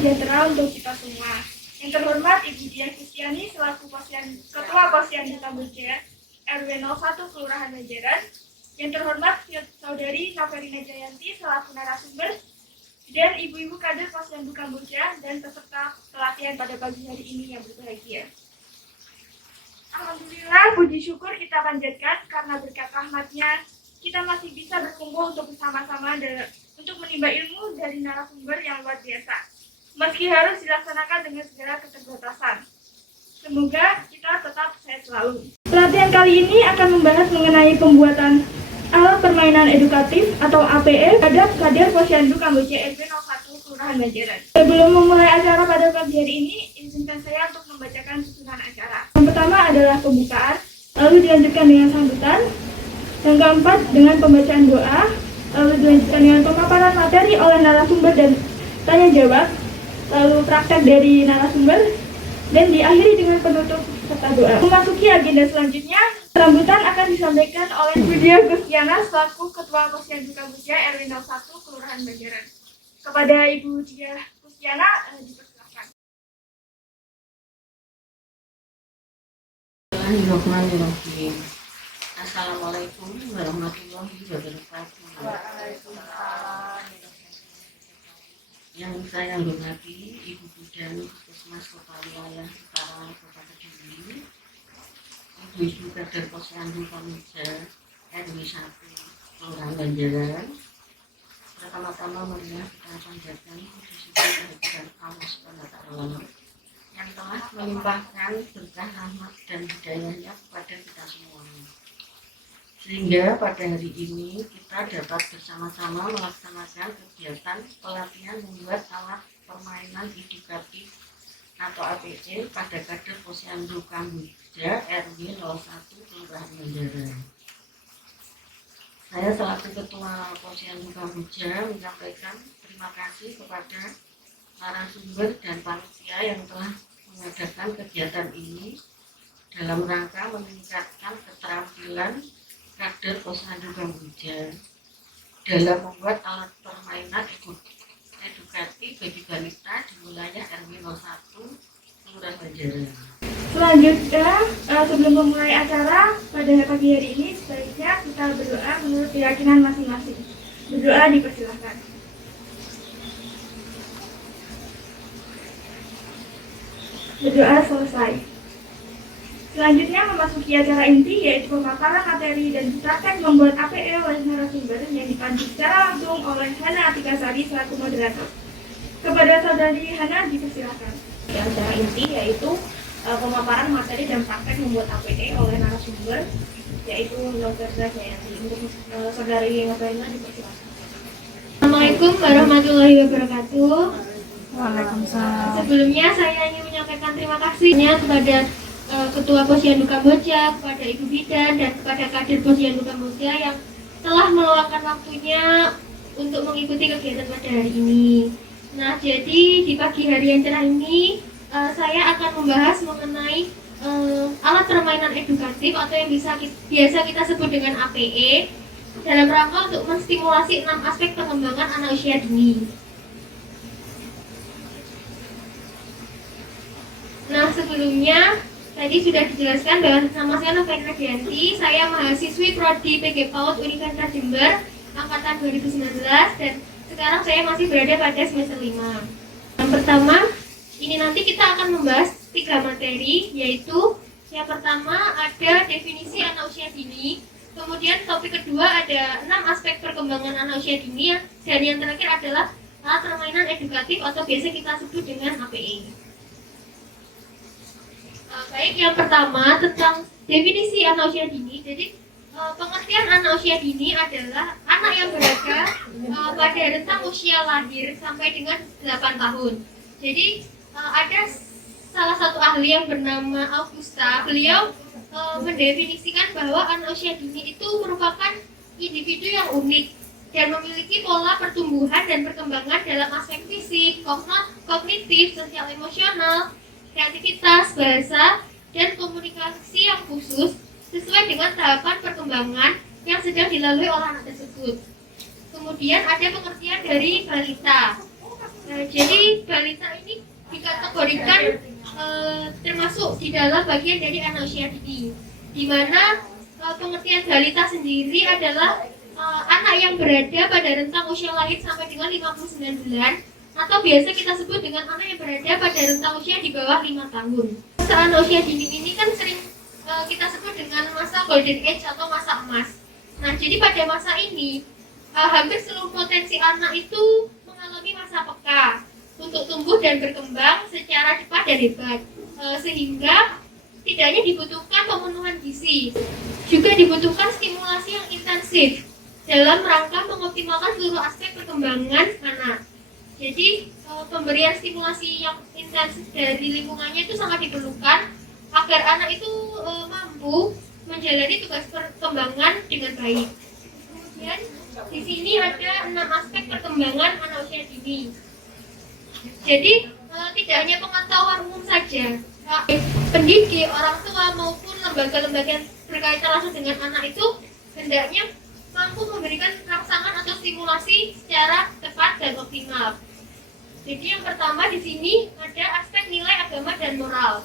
sejahtera untuk kita semua. Yang terhormat Ibu Diah Kristiani selaku Ketua Posyandu Kamboja RW 01 Kelurahan Banjaran. Yang terhormat Saudari Noverina Jayanti selaku narasumber dan ibu-ibu kader Posyandu Kamboja dan peserta pelatihan pada pagi hari ini yang berbahagia. Alhamdulillah, puji syukur kita panjatkan karena berkat rahmatnya kita masih bisa berkumpul untuk bersama-sama untuk menimba ilmu dari narasumber yang luar biasa, meski harus dilaksanakan dengan segala keterbatasan. Semoga kita tetap sehat selalu. Pelatihan kali ini akan membahas mengenai pembuatan alat permainan edukatif atau APE pada kader Posyandu Kamboja RW 01 Kelurahan Banjaran. Sebelum memulai acara pada pagi hari ini, izinkan saya untuk membacakan susunan acara. Yang pertama adalah pembukaan, lalu dilanjutkan dengan sambutan. Yang keempat dengan pembacaan doa, lalu dilanjutkan dengan pemaparan materi oleh narasumber dan tanya jawab, lalu praktek dari narasumber, dan diakhiri dengan penutup serta doa. Memasuki agenda selanjutnya, sambutan akan disampaikan oleh Ibu Diah Kristiani selaku Ketua Posyandu Kamboja RW 01 Kelurahan Banjaran. Kepada Ibu Diah Kristiani dipersilakan. Bismillahirrahmanirrahim. Assalamualaikum warahmatullahi wabarakatuh. Yang saya hormati Ibu Bidan Puskesmas Kota Wilayah Utara Kota Kediri, Ibu-ibu kader Posyandu Kamboja RW 1 Kelurahan Banjaran. Pertama-tama marilah kita panjatkan puji syukur kehadiran Allah Subhanahu wa Ta'ala yang telah melimpahkan berkah rahmat dan hidayahnya kepada kita semua, sehingga pada hari ini kita dapat bersama-sama melaksanakan kegiatan pelatihan membuat alat permainan edukatif atau APE pada kader Posyandu Kamboja RW 01 Kelurahan Banjaran. Saya selaku Ketua Posyandu Kamboja menyampaikan terima kasih kepada narasumber dan panitia yang telah mengadakan kegiatan ini dalam rangka meningkatkan keterampilan kader Posyandu Kamboja dalam membuat alat permainan edukatif bagi balita di wilayah RW 01 Kelurahan Banjaran. Selanjutnya, sebelum memulai acara pada pagi hari ini, sebaiknya kita berdoa menurut keyakinan masing-masing. Berdoa dipersilakan. Berdoa selesai. Selanjutnya memasuki acara inti, yaitu pemaparan materi dan praktek membuat APE oleh narasumber yang dipandu secara langsung oleh Hana Atikasari selaku moderator. Kepada Saudari Hana dipersilakan. Acara inti yaitu pemaparan materi dan praktek membuat APE oleh narasumber, yaitu Noverina Jayanti. Untuk Saudari Noverina dipersilakan. Assalamualaikum warahmatullahi wabarakatuh. Waalaikumsalam. Sebelumnya saya ingin menyampaikan terima kasihnya kepada Ketua Posyandu Kamboja, kepada Ibu Bidan, dan kepada kader Posyandu Kamboja yang telah meluangkan waktunya untuk mengikuti kegiatan pada hari ini. Nah, jadi di pagi hari yang cerah ini saya akan membahas mengenai alat permainan edukatif atau yang biasa kita sebut dengan APE dalam rangka untuk menstimulasi 6 aspek pengembangan anak usia dini. Nah, sebelumnya tadi sudah dijelaskan bahwa nama saya Noverina Jayanti, saya mahasiswi Prodi PG PAUD Universitas Jember angkatan 2019 dan sekarang saya masih berada pada semester 5. Yang pertama, ini nanti kita akan membahas 3 materi, yaitu yang pertama ada definisi anak usia dini, kemudian topik kedua ada 6 aspek perkembangan anak usia dini, dan yang terakhir adalah alat permainan edukatif atau biasa kita sebut dengan APE. Baik, yang pertama tentang definisi anak usia dini. Jadi pengertian anak usia dini adalah anak yang berada pada rentang usia lahir sampai dengan 8 tahun. Jadi ada salah satu ahli yang bernama Augusta. Beliau mendefinisikan bahwa anak usia dini itu merupakan individu yang unik dan memiliki pola pertumbuhan dan perkembangan dalam aspek fisik, kognitif, sosial emosional, kreativitas, bahasa, dan komunikasi yang khusus sesuai dengan tahapan perkembangan yang sedang dilalui oleh anak tersebut. Kemudian ada pengertian dari balita. Jadi balita ini dikategorikan termasuk di dalam bagian dari anak usia dini, di mana pengertian balita sendiri adalah anak yang berada pada rentang usia lahir sampai dengan 59 bulan, atau biasa kita sebut dengan anak yang berada pada rentang usia di bawah 5 tahun. Masa anak usia dini ini kan sering kita sebut dengan masa golden age atau masa emas. Nah, jadi pada masa ini hampir seluruh potensi anak itu mengalami masa peka untuk tumbuh dan berkembang secara cepat dan hebat, sehingga tidak hanya dibutuhkan pemenuhan gizi, juga dibutuhkan stimulasi yang intensif dalam rangka mengoptimalkan seluruh aspek perkembangan anak. Jadi pemberian stimulasi yang intensif dari lingkungannya itu sangat diperlukan agar anak itu mampu menjalani tugas perkembangan dengan baik. Kemudian di sini ada 6 aspek perkembangan anak usia dini. Jadi tidak hanya pengetahuan umum saja, pendidik, orang tua maupun lembaga-lembaga yang berkaitan langsung dengan anak itu hendaknya mampu memberikan rangsangan atau stimulasi secara tepat dan optimal. Jadi yang pertama di sini ada aspek nilai agama dan moral.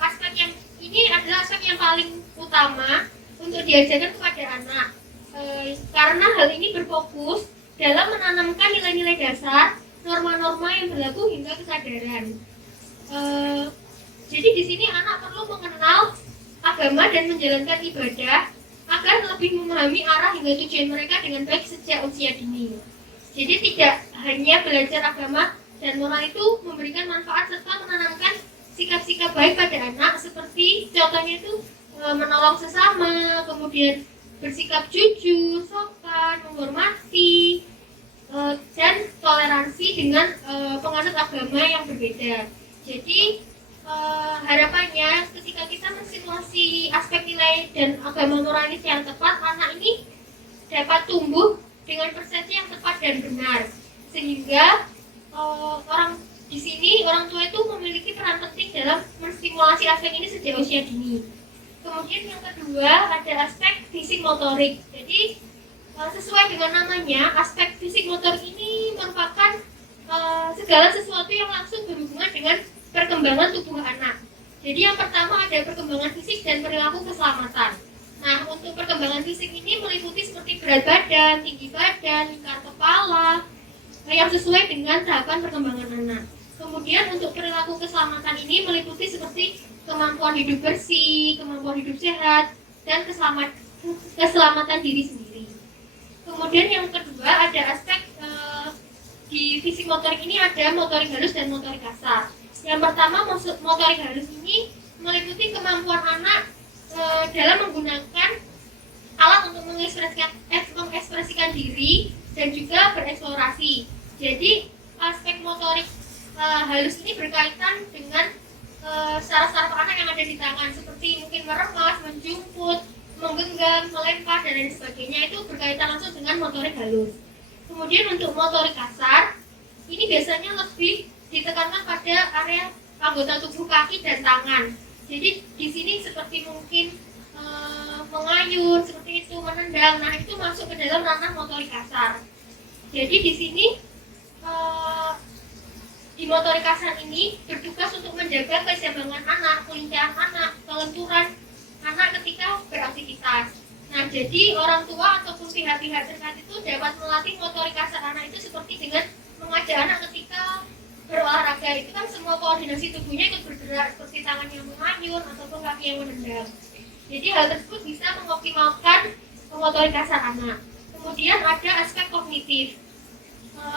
Aspek yang ini adalah aspek yang paling utama untuk diajarkan kepada anak, karena hal ini berfokus dalam menanamkan nilai-nilai dasar, norma-norma yang berlaku hingga kesadaran. Jadi di sini anak perlu mengenal agama dan menjalankan ibadah agar lebih memahami arah hingga tujuan mereka dengan baik sejak usia dini. Jadi tidak hanya belajar agama dan moral itu memberikan manfaat serta menanamkan sikap-sikap baik pada anak, seperti contohnya itu menolong sesama, kemudian bersikap jujur, sopan, menghormati, dan toleransi dengan penganut agama yang berbeda. Jadi harapannya ketika kita menstimulasi aspek nilai dan agama moral ini secara tepat, anak ini dapat tumbuh dengan persepsi yang tepat dan benar, sehingga orang tua itu memiliki peran penting dalam menstimulasi aspek ini sejak usia dini. Kemudian yang kedua ada aspek fisik motorik. Jadi sesuai dengan namanya, aspek fisik motorik ini merupakan segala sesuatu yang langsung berhubungan dengan perkembangan tubuh anak. Jadi yang pertama ada perkembangan fisik dan perilaku keselamatan. Nah, untuk perkembangan fisik ini meliputi seperti berat badan, tinggi badan, lingkar kepala, yang sesuai dengan tahapan perkembangan anak. Kemudian untuk perilaku keselamatan ini meliputi seperti kemampuan hidup bersih, kemampuan hidup sehat, dan keselamatan diri sendiri. Kemudian yang kedua ada aspek di fisik motorik ini ada motorik halus dan motorik kasar. Yang pertama, motorik halus ini meliputi kemampuan anak dalam menggunakan alat untuk mengekspresikan diri dan juga bereksplorasi. Jadi aspek motorik halus ini berkaitan dengan saraf-saraf anak yang ada di tangan, seperti mungkin meremas, menjemput, menggenggam, melempar, dan lain sebagainya. Itu berkaitan langsung dengan motorik halus. Kemudian untuk motorik kasar, ini biasanya lebih ditekankan pada area anggota tubuh kaki dan tangan. Jadi di sini seperti mungkin mengayun, seperti itu, menendang. Nah, itu masuk ke dalam ranah motorik kasar. Jadi di sini di motorik kasar ini bertugas untuk menjaga keseimbangan anak, kelincahan anak, kelenturan anak ketika beraktivitas. Nah, jadi orang tua ataupun pihak-pihak terkait itu dapat melatih motorik kasar anak itu seperti dengan mengajak anak ketika berolahraga. Itu kan semua koordinasi tubuhnya ikut bergerak, seperti tangan yang mengayun ataupun kaki yang menendang. Jadi hal tersebut bisa mengoptimalkan motorik kasar anak. Kemudian ada aspek kognitif.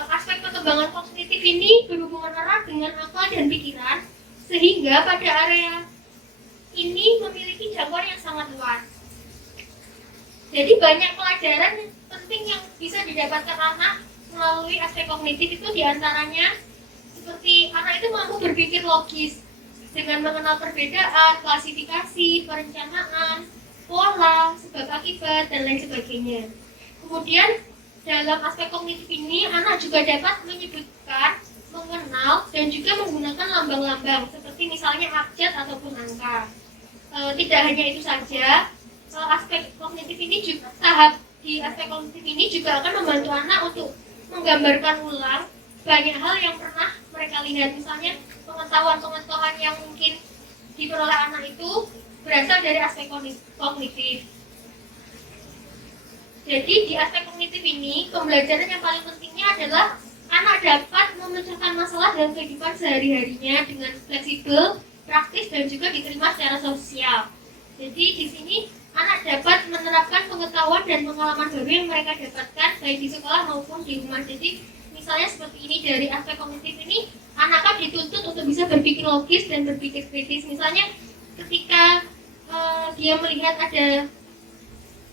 Aspek perkembangan kognitif ini berhubungan erat dengan akal dan pikiran, sehingga pada area ini memiliki jangkauan yang sangat luas. Jadi banyak pelajaran penting yang bisa didapatkan anak melalui aspek kognitif itu, diantaranya seperti anak itu mampu berpikir logis dengan mengenal perbedaan, klasifikasi, perencanaan, pola, sebab akibat, dan lain sebagainya. Kemudian dalam aspek kognitif ini, anak juga dapat menyebutkan, mengenal, dan juga menggunakan lambang-lambang seperti misalnya abjad ataupun angka. Tidak hanya itu saja, aspek kognitif ini juga aspek kognitif ini juga akan membantu anak untuk menggambarkan ulang banyak hal yang pernah mereka lihat. Misalnya pengetahuan yang mungkin diperoleh anak itu berasal dari aspek kognitif. Jadi di aspek kognitif ini, pembelajaran yang paling pentingnya adalah anak dapat memecahkan masalah dalam kehidupan sehari-harinya dengan fleksibel, praktis, dan juga diterima secara sosial. Jadi di sini anak dapat menerapkan pengetahuan dan pengalaman baru yang mereka dapatkan baik di sekolah maupun di rumah. Jadi misalnya seperti ini, dari aspek kognitif ini anak kan dituntut untuk bisa berpikir logis dan berpikir kritis. Misalnya ketika dia melihat ada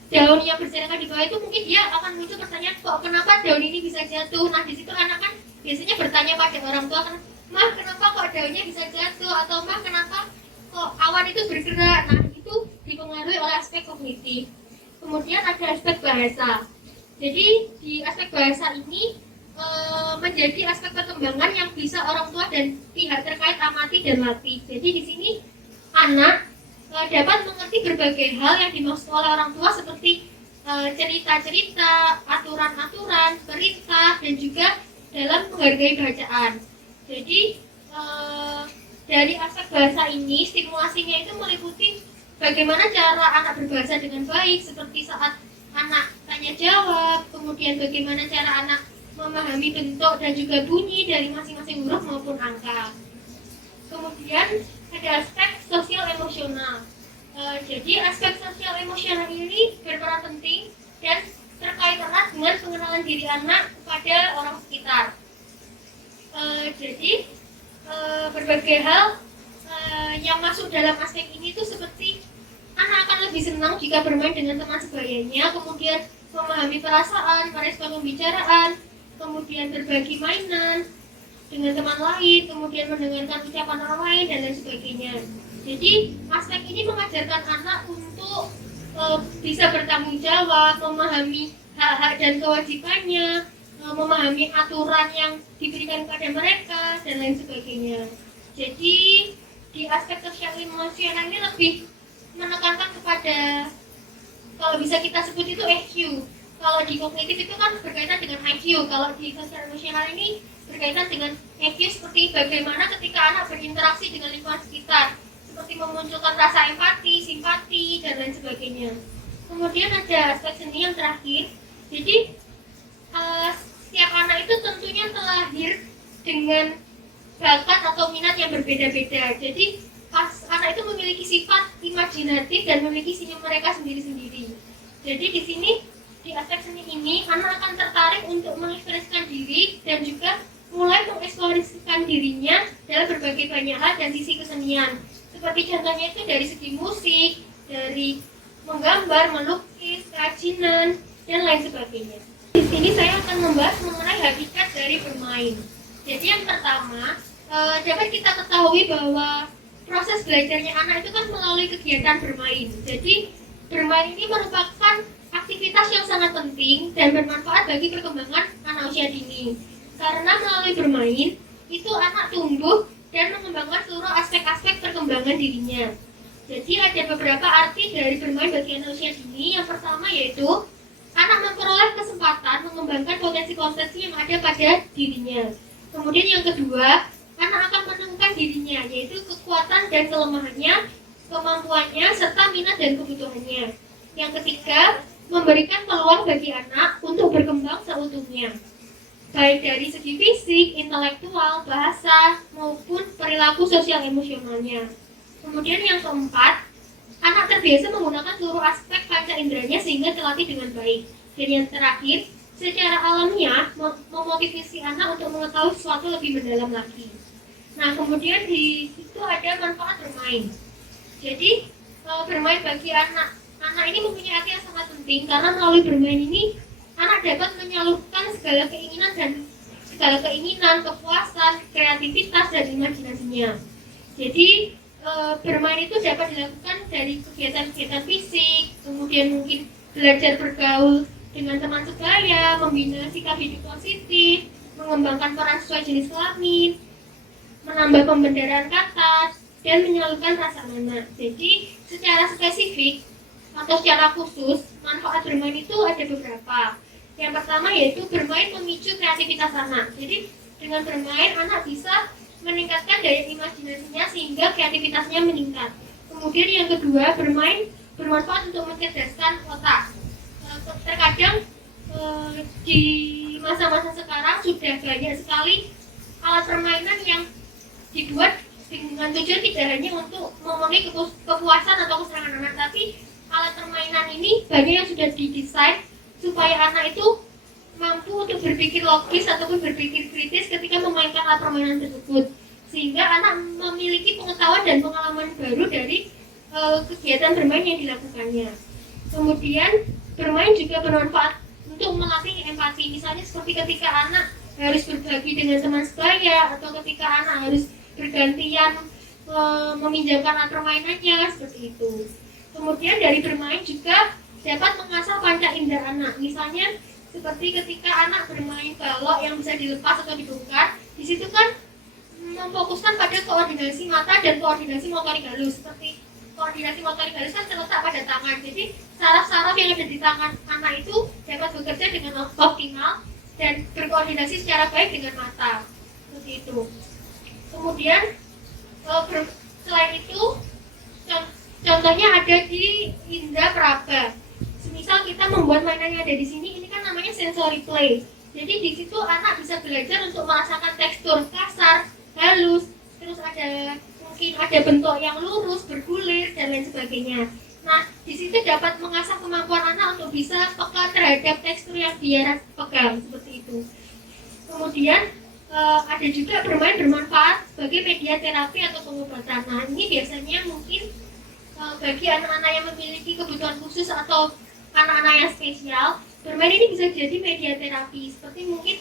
daun yang berserakan di bawah itu, mungkin dia akan muncul pertanyaan, kok kenapa daun ini bisa jatuh. Nah di situ anak kan biasanya bertanya pada orang tua, mah kenapa kok daunnya bisa jatuh, atau mah kenapa kok awan itu bergerak. Nah itu dipengaruhi oleh aspek kognitif. Kemudian ada aspek bahasa. Jadi di aspek bahasa ini menjadi aspek perkembangan yang bisa orang tua dan pihak terkait amati dan latih. Jadi di sini anak dapat mengerti berbagai hal yang dimaksud oleh orang tua seperti cerita-cerita, aturan-aturan, perintah, dan juga dalam menghargai bacaan. Jadi dari aspek bahasa ini, stimulasinya itu meliputi bagaimana cara anak berbahasa dengan baik, seperti saat anak tanya jawab, kemudian bagaimana cara anak memahami bentuk dan juga bunyi dari masing-masing huruf maupun angka. Kemudian ada aspek sosial emosional. Jadi aspek sosial emosional ini berperan penting dan terkait erat dengan pengenalan diri anak kepada orang sekitar. Jadi berbagai hal yang masuk dalam aspek ini itu seperti anak akan lebih senang jika bermain dengan teman sebayanya, kemudian memahami perasaan, merespon pembicaraan, kemudian berbagi mainan dengan teman lain, kemudian mendengarkan ucapan orang lain, dan lain sebagainya. Jadi aspek ini mengajarkan anak untuk bisa bertanggung jawab, memahami hak-hak dan kewajibannya, memahami aturan yang diberikan kepada mereka, dan lain sebagainya. Jadi di aspek sosial emosional ini lebih menekankan kepada, kalau bisa kita sebut itu EQ. Kalau di kognitif itu kan berkaitan dengan IQ. Kalau di sosial emosional ini berkaitan dengan EQ, seperti bagaimana ketika anak berinteraksi dengan lingkungan sekitar, seperti memunculkan rasa empati, simpati, dan lain sebagainya. Kemudian ada aspek seni yang terakhir. Jadi setiap anak itu tentunya terlahir dengan bakat atau minat yang berbeda-beda. Jadi anak itu memiliki sifat imajinatif dan memiliki senyum mereka sendiri-sendiri. Jadi di sini di aspek seni ini anak akan tertarik untuk mengekspresikan diri dan juga mulai mengeksplorasikan dirinya dalam berbagai banyak hal dan sisi kesenian. Seperti contohnya itu dari segi musik, dari menggambar, melukis, kerajinan, dan lain sebagainya. Di sini saya akan membahas mengenai hakikat dari bermain. Jadi yang pertama, dapat kita ketahui bahwa proses belajarnya anak itu kan melalui kegiatan bermain. Jadi bermain ini merupakan aktivitas yang sangat penting dan bermanfaat bagi perkembangan anak usia dini. Karena melalui bermain, itu anak tumbuh dan mengembangkan seluruh aspek-aspek perkembangan dirinya. Jadi ada beberapa arti dari bermain bagi anak usia dini. Yang pertama yaitu anak memperoleh kesempatan mengembangkan potensi-potensi yang ada pada dirinya. Kemudian yang kedua, anak akan menemukan dirinya, yaitu kekuatan dan kelemahannya, kemampuannya, serta minat dan kebutuhannya. Yang ketiga, memberikan peluang bagi anak untuk berkembang seutuhnya, baik dari segi fisik, intelektual, bahasa, maupun perilaku sosial emosionalnya. Kemudian yang keempat, anak terbiasa menggunakan seluruh aspek panca inderanya sehingga terlatih dengan baik. Dan yang terakhir, secara alamiah memotivasi anak untuk mengetahui sesuatu lebih mendalam lagi. Nah, kemudian di situ ada manfaat bermain. Jadi bermain bagi anak ini mempunyai arti yang sangat penting, karena melalui bermain ini anak dapat menyalurkan segala keinginan, kepuasan, kreativitas, dan imajinasinya. Jadi bermain itu dapat dilakukan dari kegiatan-kegiatan fisik, kemudian mungkin belajar bergaul dengan teman sebaya, membina sikap hidup positif, mengembangkan peran sesuai jenis kelamin, menambah pembendaraan kata, dan menyalurkan rasa anak. Jadi secara spesifik atau secara khusus, manfaat bermain itu ada beberapa. Yang pertama yaitu bermain memicu kreativitas anak. Jadi Dengan bermain, anak bisa meningkatkan daya imajinasinya sehingga kreativitasnya meningkat. Kemudian yang kedua, bermain bermanfaat untuk mencerdaskan otak. Terkadang di masa-masa sekarang sudah banyak sekali alat permainan yang dibuat dengan tujuan tidak hanya untuk memenuhi kepuasan atau kesenangan anak, tapi alat permainan ini banyak yang sudah didesain supaya anak itu mampu untuk berpikir logis ataupun berpikir kritis ketika memainkan alat permainan tersebut, sehingga anak memiliki pengetahuan dan pengalaman baru dari kegiatan bermain yang dilakukannya. Kemudian bermain juga bermanfaat untuk melatih empati, misalnya seperti ketika anak harus berbagi dengan teman sebaya atau ketika anak harus bergantian meminjamkan alat permainannya, seperti itu. Kemudian dari bermain juga dapat mengasah panca indera anak, misalnya seperti ketika anak bermain balok yang bisa dilepas atau dibongkar, di situ kan memfokuskan pada koordinasi mata dan koordinasi motorik halus. Seperti koordinasi motorik halus kan terletak pada tangan, jadi saraf-saraf yang ada di tangan anak itu dapat bekerja dengan optimal dan berkoordinasi secara baik dengan mata, seperti itu. Kemudian selain itu contohnya ada di indera peraba. Semisal kita membuat mainan yang ada di sini, ini kan namanya sensory play. Jadi di situ anak bisa belajar untuk merasakan tekstur kasar, halus, terus mungkin ada bentuk yang lurus, bergulir, dan lain sebagainya. Nah, di situ dapat mengasah kemampuan anak untuk bisa peka terhadap tekstur yang dia pegang, seperti itu. Kemudian ada juga bermain bermanfaat sebagai media terapi atau pengobatan. Nah, ini biasanya mungkin bagi anak-anak yang memiliki kebutuhan khusus atau anak-anak yang spesial, bermain ini bisa jadi media terapi. Seperti mungkin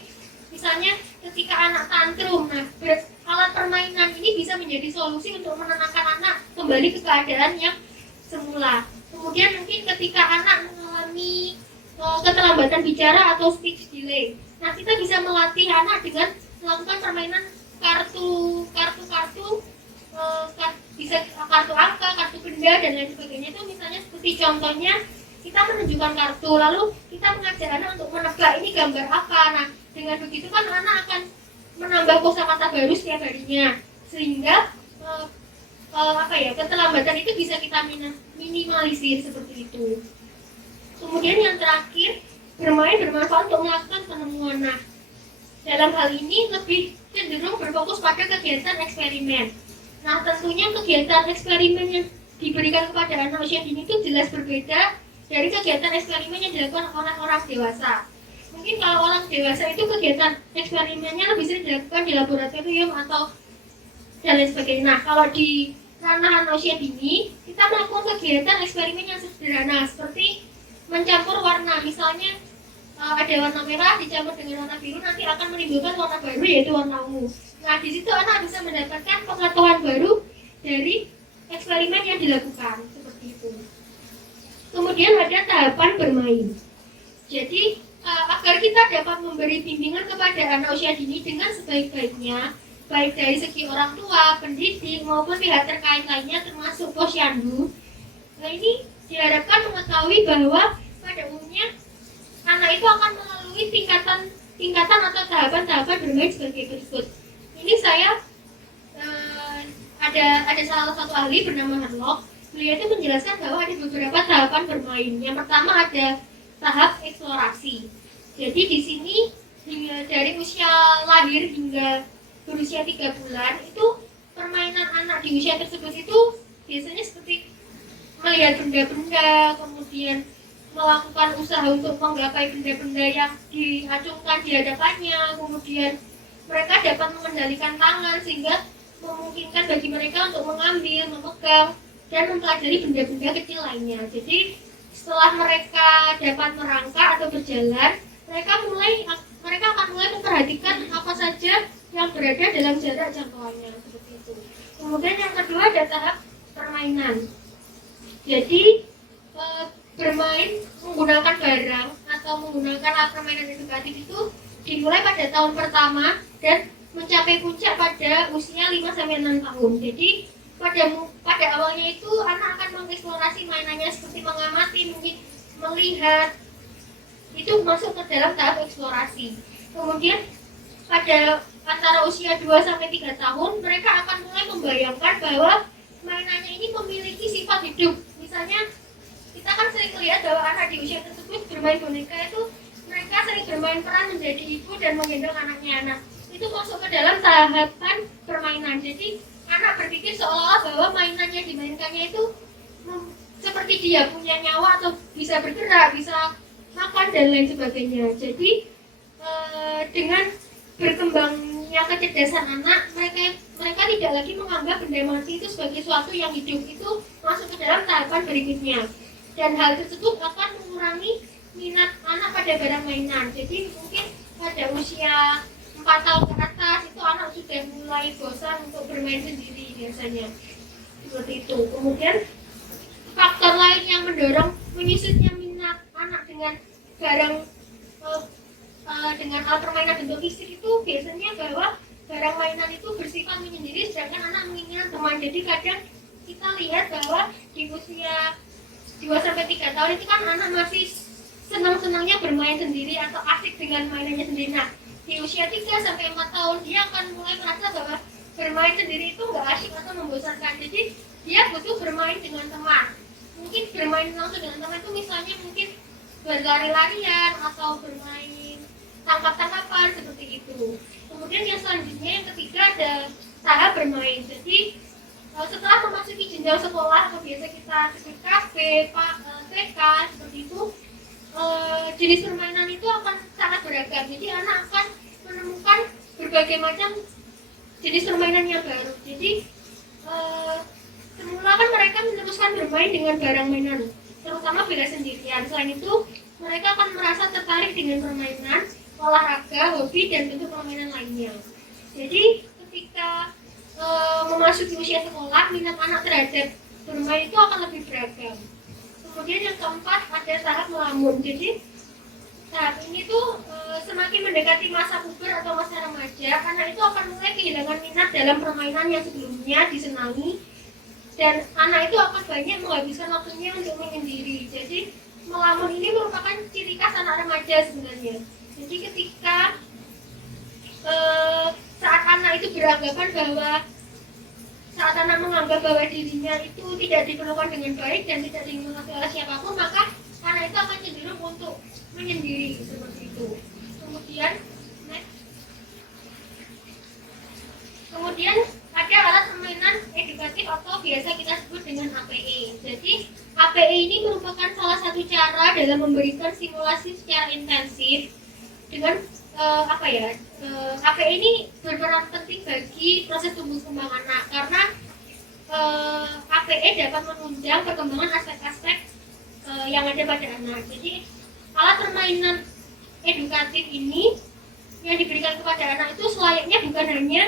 misalnya ketika anak tantrum, nah alat permainan ini bisa menjadi solusi untuk menenangkan anak kembali ke keadaan yang semula. Kemudian mungkin ketika anak mengalami keterlambatan bicara atau speech delay, nah kita bisa melatih anak dengan melakukan permainan bisa kartu angka, kartu benda, dan lain sebagainya. Itu misalnya seperti contohnya kita menunjukkan kartu, lalu kita mengajak anak untuk menebak ini gambar apa. Nah, dengan begitu kan anak akan menambah kosakata baru setiap harinya, sehingga keterlambatan itu bisa kita minimalisir, seperti itu. Kemudian yang terakhir, bermain bermanfaat untuk melakukan penemuan. Nah, dalam hal ini lebih cenderung berfokus pada kegiatan eksperimen. Nah, tentunya kegiatan eksperimen yang diberikan kepada anak usia dini itu jelas berbeda dari kegiatan eksperimen yang dilakukan oleh orang dewasa. Mungkin kalau orang dewasa itu kegiatan eksperimennya lebih sering dilakukan di laboratorium atau dan lain sebagainya. Nah, kalau di ranah anak usia dini, kita melakukan kegiatan eksperimen yang sederhana seperti mencampur warna. Misalnya ada warna merah dicampur dengan warna biru, nanti akan menimbulkan warna baru, yaitu warna ungu. Nah, di situ anak bisa mendapatkan pengetahuan baru dari eksperimen yang dilakukan, seperti itu. Kemudian ada tahapan bermain. Jadi agar kita dapat memberi bimbingan kepada anak usia dini dengan sebaik-baiknya, baik dari segi orang tua, pendidik, maupun pihak terkait lainnya termasuk posyandu. Nah, ini diharapkan mengetahui bahwa pada umumnya anak itu akan melalui tingkatan atau tahapan-tahapan bermain sebagai berikut. Ini saya ada salah satu ahli bernama Harlock. Beliau itu menjelaskan bahwa ada beberapa tahapan bermain. Yang pertama ada tahap eksplorasi. Jadi di sini dari usia lahir hingga berusia 3 bulan itu permainan anak di usia tersebut itu biasanya seperti melihat benda-benda, kemudian melakukan usaha untuk menggapai benda-benda yang diacungkan di hadapannya, kemudian mereka dapat mengendalikan tangan sehingga memungkinkan bagi mereka untuk mengambil, memegang, dan mempelajari benda-benda kecil lainnya. Jadi setelah mereka dapat merangkak atau berjalan, mereka akan mulai memperhatikan apa saja yang berada dalam jarak jangkauannya, seperti itu. Kemudian yang kedua ada tahap permainan. Jadi bermain menggunakan barang atau menggunakan alat permainan edukatif itu dimulai pada tahun pertama dan mencapai puncak pada usia 5-6 tahun. Jadi pada awalnya itu anak akan mengeksplorasi mainannya seperti mengamati, mungkin melihat, itu masuk ke dalam tahap eksplorasi. Kemudian pada antara usia 2 sampai 3 tahun, mereka akan mulai membayangkan bahwa mainannya ini memiliki sifat hidup. Misalnya, kita kan sering lihat bahwa anak di usia tersebut bermain boneka itu, mereka sering bermain peran menjadi ibu dan menggendong anaknya. Nah, itu masuk ke dalam tahapan permainan. Jadi, anak berpikir seolah-olah bahwa mainannya dimainkannya itu seperti dia punya nyawa atau bisa bergerak, bisa makan dan lain sebagainya. Jadi, dengan berkembangnya kecerdasan anak, mereka tidak lagi menganggap benda mati itu sebagai sesuatu yang hidup. Itu masuk ke dalam tahapan berikutnya, dan hal tersebut akan mengurangi minat anak pada barang mainan. Jadi mungkin pada usia 4 tahun ke atas itu anak sudah mulai bosan untuk bermain sendiri biasanya, seperti itu. Kemudian faktor lain yang mendorong menyusutnya minat anak dengan barang dengan alat permainan bentuk fisik itu biasanya bahwa barang mainan itu bersifat menyendiri, sedangkan anak menginginkan teman. Jadi kadang kita lihat bahwa di usia 2-3 tahun itu kan anak masih senang-senangnya bermain sendiri atau asik dengan mainannya sendiri. Nah, di usia 3-4 tahun dia akan mulai merasa bahwa bermain sendiri itu nggak asik atau membosankan. Jadi dia butuh bermain dengan teman. Mungkin bermain langsung dengan teman itu misalnya mungkin berlari-larian atau bermain tangkap-tangkapan seperti itu. Kemudian yang selanjutnya yang ketiga ada tahap bermain. Jadi setelah memasuki jenjang sekolah atau biasa kita sebut KB, TK seperti itu, jenis permainan itu akan sangat beragam. Jadi anak akan menemukan berbagai macam jenis permainan yang baru. Jadi semula kan mereka meneruskan bermain dengan barang mainan, terutama bila sendirian. Selain itu, mereka akan merasa tertarik dengan permainan, olahraga, hobi, dan bentuk permainan lainnya. Jadi ketika memasuki usia sekolah, minat anak terhadap bermain itu akan lebih beragam. Kemudian yang keempat ada tahap melamun. Jadi tahap ini tuh semakin mendekati masa puber atau masa remaja, anak itu akan mulai kehilangan minat dalam permainan yang sebelumnya disenangi, dan anak itu akan banyak menghabiskan waktunya untuk menyendiri. Jadi melamun ini merupakan ciri khas anak remaja sebenarnya. Jadi ketika saat anak itu beranggapan bahwa saat anak menganggap bahwa dirinya itu tidak diperlukan dengan baik dan tidak dimengerti oleh siapapun, maka anak itu akan cenderung untuk menyendiri seperti itu. Kemudian ada alat permainan edukatif atau biasa kita sebut dengan APE. Jadi APE ini merupakan salah satu cara dalam memberikan simulasi secara intensif dengan APE ini berperan penting bagi proses tumbuh kembang anak karena APE dapat menunjang perkembangan aspek-aspek yang ada pada anak. Jadi alat permainan edukatif ini yang diberikan kepada anak itu selayaknya bukan hanya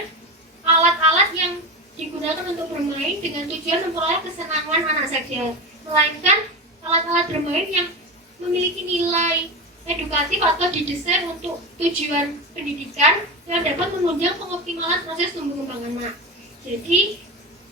alat-alat yang digunakan untuk bermain dengan tujuan memperoleh kesenangan anak saja, melainkan alat-alat bermain yang memiliki nilai edukatif atau didesain untuk tujuan pendidikan yang dapat menunjang pengoptimalan proses tumbuh kembang anak. Jadi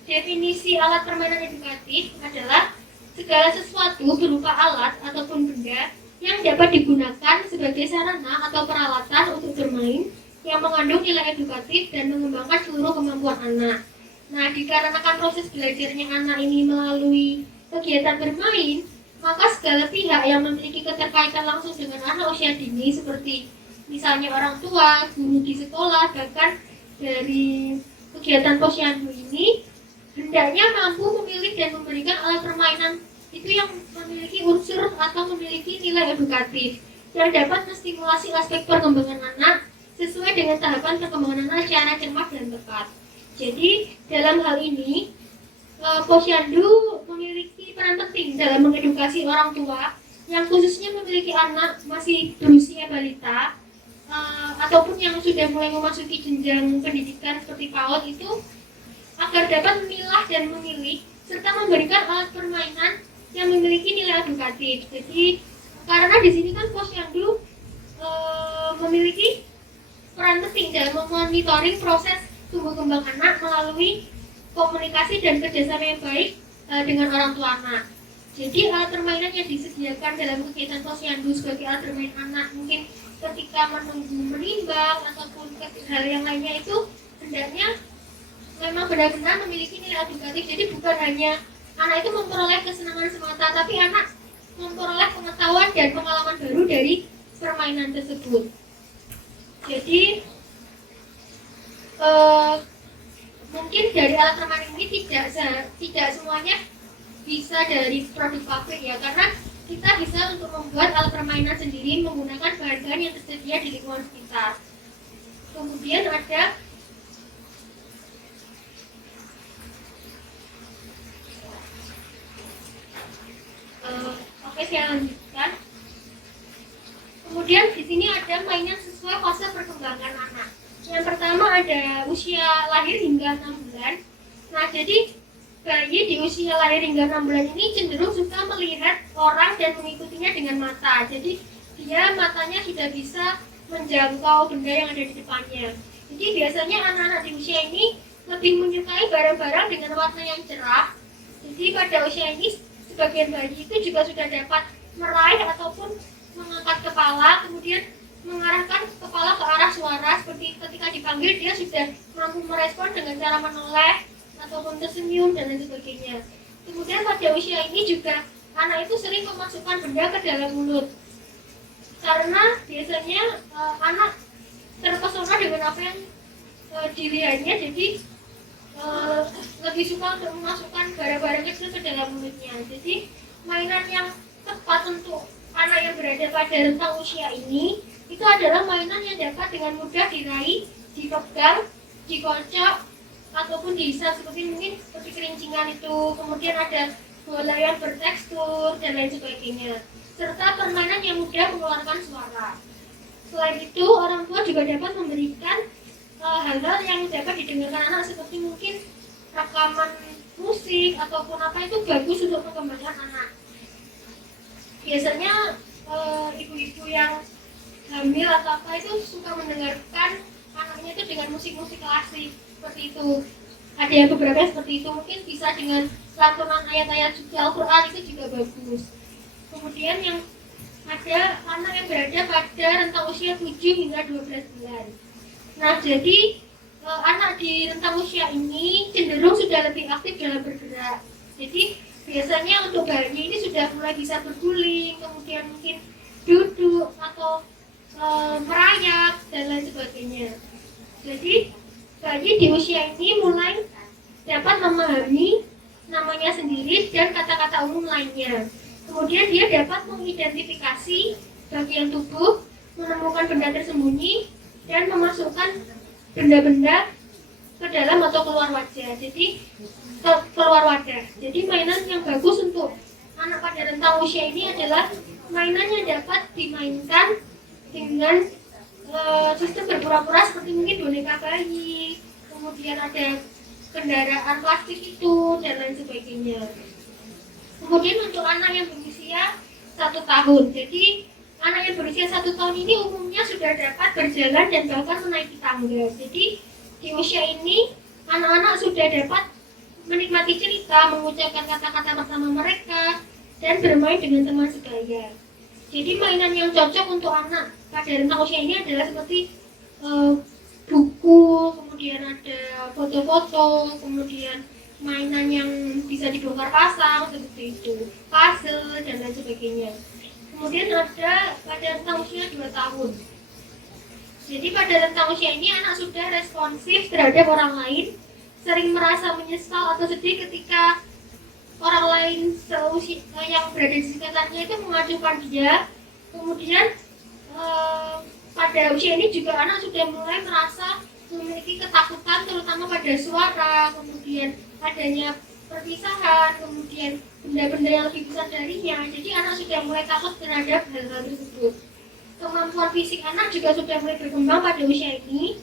definisi alat permainan edukatif adalah segala sesuatu berupa alat ataupun benda yang dapat digunakan sebagai sarana atau peralatan untuk bermain yang mengandung nilai edukatif dan mengembangkan seluruh kemampuan anak. Nah, dikarenakan proses belajarnya anak ini melalui kegiatan bermain, maka segala pihak yang memiliki keterkaitan langsung dengan anak usia dini seperti misalnya orang tua, guru di sekolah, bahkan dari kegiatan posyandu ini hendaknya mampu memilih dan memberikan alat permainan itu yang memiliki unsur atau memiliki nilai edukatif yang dapat menstimulasi aspek perkembangan anak sesuai dengan tahapan perkembangan anak secara cermat dan tepat. Jadi dalam hal ini posyandu memiliki peran penting dalam mengedukasi orang tua yang khususnya memiliki anak masih berusia balita ataupun yang sudah mulai memasuki jenjang pendidikan seperti PAUD itu agar dapat memilah dan memilih serta memberikan alat permainan yang memiliki nilai edukatif. Jadi karena di sini kan posyandu memiliki peran penting dalam memonitoring proses tumbuh kembang anak melalui komunikasi dan kerjasama yang baik dengan orang tua anak. Jadi alat permainan yang disediakan dalam kegiatan posyandu sebagai alat bermain anak mungkin ketika menimbang ataupun hal yang lainnya itu hendaknya memang benar-benar memiliki nilai edukatif. Jadi bukan hanya anak itu memperoleh kesenangan semata, tapi anak memperoleh pengetahuan dan pengalaman baru dari permainan tersebut. Jadi mungkin dari alat permainan ini tidak semuanya bisa dari produk pabrik ya, karena kita bisa untuk membuat alat permainan sendiri menggunakan bahan-bahan yang tersedia di lingkungan sekitar. Kemudian ada saya lanjutkan. Kemudian di sini ada mainan sesuai fase perkembangan anak. Yang pertama ada usia lahir hingga 6 bulan. Nah, jadi bayi di usia lahir hingga 6 bulan ini cenderung suka melihat orang dan mengikutinya dengan mata. Jadi dia matanya sudah bisa menjangkau benda yang ada di depannya. Jadi biasanya anak-anak di usia ini lebih menyukai barang-barang dengan warna yang cerah. Jadi pada usia ini sebagian bayi itu juga sudah dapat meraih ataupun mengangkat kepala, kemudian mengarahkan kepala ke arah suara, seperti ketika dipanggil dia sudah mampu merespon dengan cara menoleh ataupun tersenyum dan lain sebagainya. Kemudian pada usia ini juga anak itu sering memasukkan benda ke dalam mulut, karena biasanya anak terpesona dengan apa yang dilihatnya, jadi lebih suka untuk memasukkan barang-barang kecil ke dalam mulutnya. Jadi mainan yang tepat untuk anak yang berada pada rentang usia ini itu adalah mainan yang dapat dengan mudah diraih, dipegang, dikocok, ataupun dihisap, seperti kerincingan itu. Kemudian ada bola yang bertekstur dan lain sebagainya, serta permainan yang mudah mengeluarkan suara. Selain itu, orang tua juga dapat memberikan hal-hal yang dapat didengarkan anak, seperti mungkin rekaman musik ataupun apa, itu bagus untuk perkembangan anak. Biasanya ibu-ibu yang hamil atau apa itu suka mendengarkan anaknya itu dengan musik-musik klasik seperti itu. Ada yang beberapa seperti itu, mungkin bisa dengan lantunan ayat-ayat suci Al-Quran, itu juga bagus. Kemudian yang ada anak yang berada pada rentang usia 7 hingga 12 bulan. Nah, jadi anak di rentang usia ini cenderung sudah lebih aktif dalam bergerak. Jadi biasanya untuk bayi ini sudah mulai bisa berguling, kemudian mungkin duduk atau merayap dan lain sebagainya. Jadi bayi di usia ini mulai dapat memahami namanya sendiri dan kata-kata umum lainnya. Kemudian dia dapat mengidentifikasi bagian tubuh, menemukan benda tersembunyi, dan memasukkan benda-benda ke dalam atau keluar wajah. Jadi keluar wadah. Jadi mainan yang bagus untuk anak pada rentang usia ini adalah mainan yang dapat dimainkan dengan sistem berpura-pura, seperti mungkin boneka bayi, kemudian ada kendaraan plastik itu dan lain sebagainya. Kemudian untuk anak yang berusia 1 tahun, jadi anak yang berusia 1 tahun ini umumnya sudah dapat berjalan dan bahkan menaiki tangga. Jadi di usia ini anak-anak sudah dapat menikmati cerita, mengucapkan kata-kata pertama mereka, dan bermain dengan teman sebaya. Jadi mainan yang cocok untuk anak pada rentang usia ini adalah seperti buku, kemudian ada foto-foto, kemudian mainan yang bisa dibongkar pasang seperti itu, puzzle dan lain sebagainya. Kemudian ada pada rentang usia 2 tahun. Jadi pada rentang usia ini anak sudah responsif terhadap orang lain, sering merasa menyesal atau sedih ketika orang lain yang berada di sekitarnya itu mengacukan dia. Kemudian pada usia ini juga anak sudah mulai merasa memiliki ketakutan terutama pada suara, kemudian adanya perpisahan, kemudian benda-benda yang lebih besar darinya. Jadi anak sudah mulai takut terhadap hal-hal tersebut. Kemampuan fisik anak juga sudah mulai berkembang pada usia ini.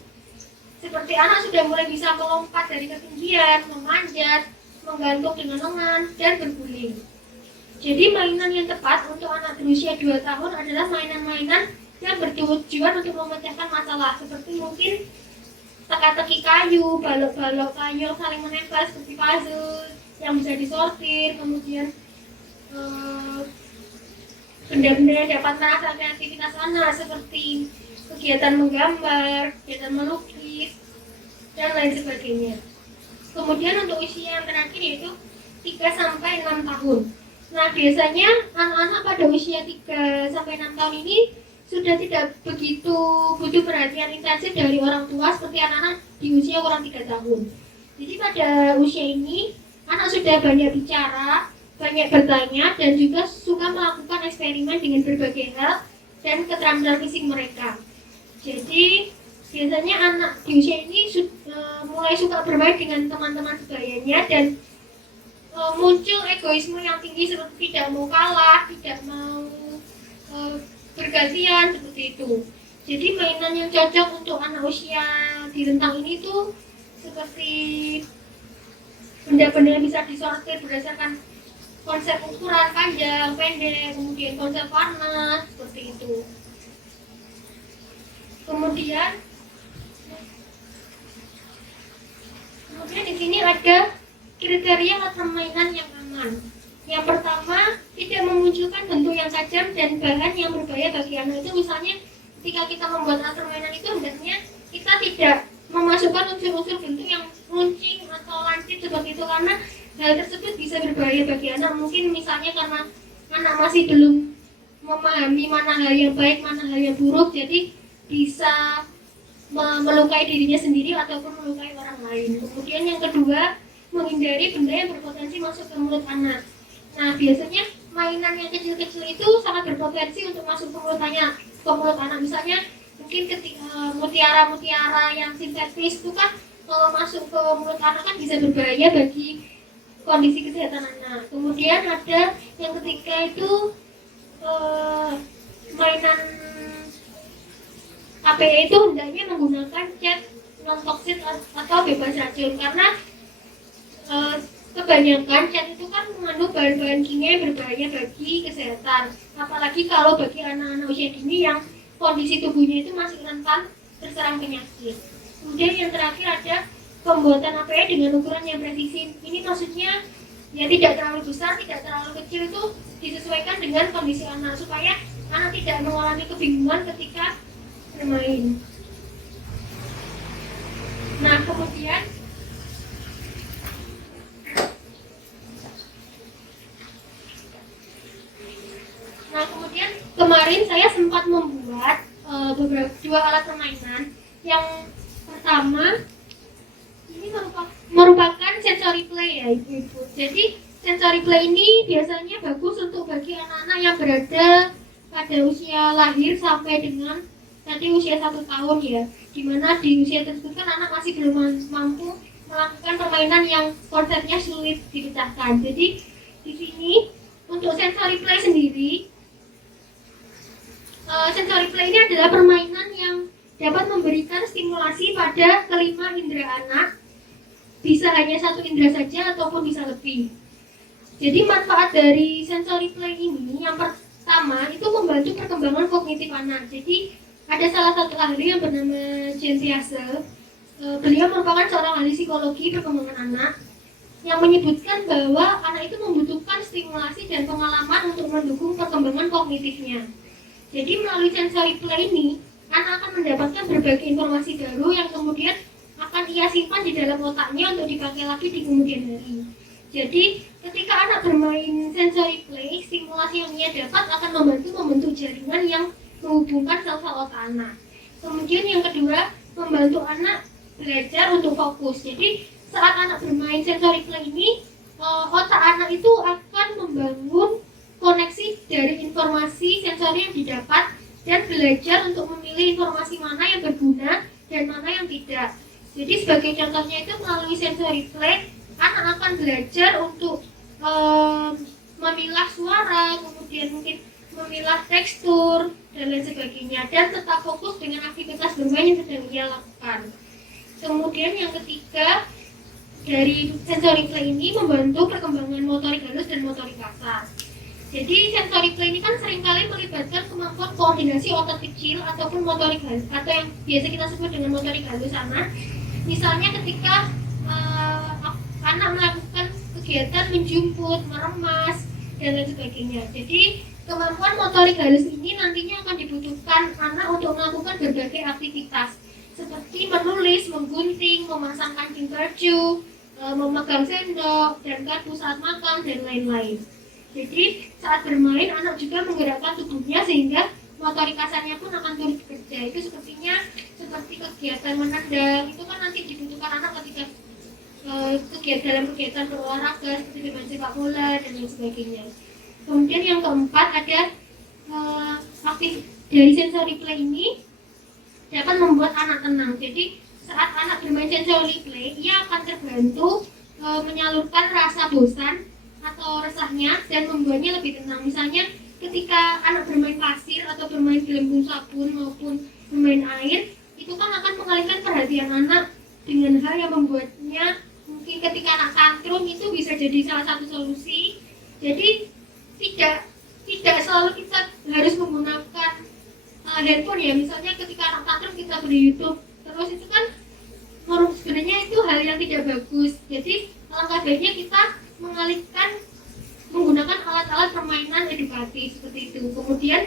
Seperti anak sudah mulai bisa melompat dari ketinggian, memanjat, menggantung dengan lengan, dan berguling. Jadi mainan yang tepat untuk anak berusia 2 tahun adalah mainan-mainan yang bertujuan untuk memecahkan masalah, seperti mungkin teka-teki kayu, balok-balok kayu yang saling menempel seperti puzzle yang bisa disortir, kemudian benda-benda yang dapat merasakan aktivitas anak seperti kegiatan menggambar, kegiatan melukis, dan lain sebagainya. Kemudian untuk usia yang terakhir yaitu 3 sampai 6 tahun. Nah, biasanya anak-anak pada usia 3 sampai 6 tahun ini sudah tidak begitu butuh perhatian intensif dari orang tua seperti anak-anak di usia kurang 3 tahun. Jadi pada usia ini anak sudah banyak bicara, banyak bertanya, dan juga suka melakukan eksperimen dengan berbagai hal dan keterampilan fisik mereka. Jadi biasanya anak di usia ini mulai suka bermain dengan teman-teman sebayanya dan muncul egoisme yang tinggi seperti tidak mau kalah, tidak mau bergantian seperti itu. Jadi mainan yang cocok untuk anak usia di rentang ini tuh seperti benda-benda yang bisa disortir berdasarkan konsep ukuran panjang, pendek, kemudian konsep warna seperti itu. Kemudian di sini ada kriteria alat permainan yang aman. Yang pertama, tidak memunculkan bentuk yang tajam dan bahan yang berbahaya bagi anak. Itu misalnya ketika kita membuat alat permainan itu hendaknya kita tidak memasukkan unsur-unsur bentuk yang runcing atau lancip seperti itu, karena hal tersebut bisa berbahaya bagi anak. Mungkin misalnya karena anak masih belum memahami mana hal yang baik, mana hal yang buruk, jadi bisa melukai dirinya sendiri ataupun melukai orang lain. Kemudian yang kedua, menghindari benda yang berpotensi masuk ke mulut anak. Nah, biasanya mainan yang kecil-kecil itu sangat berpotensi untuk masuk ke mulut anak. Misalnya mungkin ketika mutiara-mutiara yang sintetis itu kan kalau masuk ke mulut anak kan bisa berbahaya bagi kondisi kesehatan anak. Kemudian ada yang ketiga itu mainan APE itu hendaknya menggunakan cat non-toksit atau bebas racun, karena kebanyakan cat itu kan mengandung bahan-bahan kimia yang berbahaya bagi kesehatan, apalagi kalau bagi anak-anak usia dini yang kondisi tubuhnya itu masih rentan terserang penyakit. Kemudian yang terakhir ada pembuatan APE dengan ukuran yang presisi. Ini maksudnya ya tidak terlalu besar, tidak terlalu kecil, itu disesuaikan dengan kondisi anak supaya anak tidak mengalami kebingungan ketika bermain. Nah, kemudian kemarin saya sempat membuat dua alat permainan. Yang pertama ini merupakan sensory play ya ibu-ibu. Jadi sensory play ini biasanya bagus untuk bagi anak-anak yang berada pada usia lahir sampai dengan nanti usia 1 tahun ya, dimana di usia tersebut kan anak masih belum mampu melakukan permainan yang konsepnya sulit dipecahkan. Jadi di sini untuk sensory play sendiri, sensory play ini adalah permainan yang dapat memberikan stimulasi pada kelima indera anak, bisa hanya 1 indera saja ataupun bisa lebih. Jadi manfaat dari sensory play ini yang pertama itu membantu perkembangan kognitif anak. Jadi ada salah satu ahli yang bernama James Yasel, beliau merupakan seorang ahli psikologi perkembangan anak yang menyebutkan bahwa anak itu membutuhkan stimulasi dan pengalaman untuk mendukung perkembangan kognitifnya. Jadi melalui sensory play ini, anak akan mendapatkan berbagai informasi baru yang kemudian akan ia simpan di dalam otaknya untuk dipakai lagi di kemudian hari. Jadi ketika anak bermain sensory play, stimulasi yang ia dapat akan membentuk jaringan yang menghubungkan sel-sel otak anak. Kemudian yang kedua, membantu anak belajar untuk fokus. Jadi saat anak bermain sensory play ini, otak anak itu akan membangun koneksi dari informasi sensori yang didapat dan belajar untuk memilih informasi mana yang berguna dan mana yang tidak. Jadi sebagai contohnya itu melalui sensory play, anak akan belajar untuk memilah suara, kemudian mungkin memilah tekstur dan lain sebagainya, dan tetap fokus dengan aktivitas bermain yang sedang ia lakukan. Kemudian yang ketiga, dari sensory play ini membantu perkembangan motorik halus dan motorik kasar. Jadi sensory play ini kan seringkali melibatkan kemampuan koordinasi otot kecil ataupun motorik halus, atau yang biasa kita sebut dengan motorik halus anak. Misalnya ketika anak melakukan kegiatan menjemput, meremas, dan lain sebagainya. Jadi kemampuan motorik halus ini nantinya akan dibutuhkan anak untuk melakukan berbagai aktivitas seperti menulis, menggunting, memasang kancing baju, memegang sendok dan garpu saat makan dan lain-lain. Jadi saat bermain anak juga menggerakkan tubuhnya sehingga motorik kasarnya pun akan turut bekerja. Itu seperti kegiatan menendang itu kan nanti dibutuhkan anak ketika dalam kegiatan berolahraga seperti bermain sepak bola dan lain sebagainya. Kemudian yang keempat ada aktif dari sensory play ini dapat membuat anak tenang. Jadi saat anak bermain sensory play, ia akan terbantu menyalurkan rasa bosan atau resahnya dan membuatnya lebih tenang. Misalnya ketika anak bermain pasir atau bermain gelembung sabun maupun bermain air, itu kan akan mengalihkan perhatian anak dengan hal yang membuatnya mungkin ketika anak tantrum itu bisa jadi salah satu solusi. Jadi tidak selalu kita harus menggunakan handphone ya. Misalnya ketika anak tantrum kita beri YouTube, terus itu kan sebenarnya itu hal yang tidak bagus. Jadi alangkah baiknya kita mengalihkan menggunakan alat-alat permainan edukatif seperti itu. Kemudian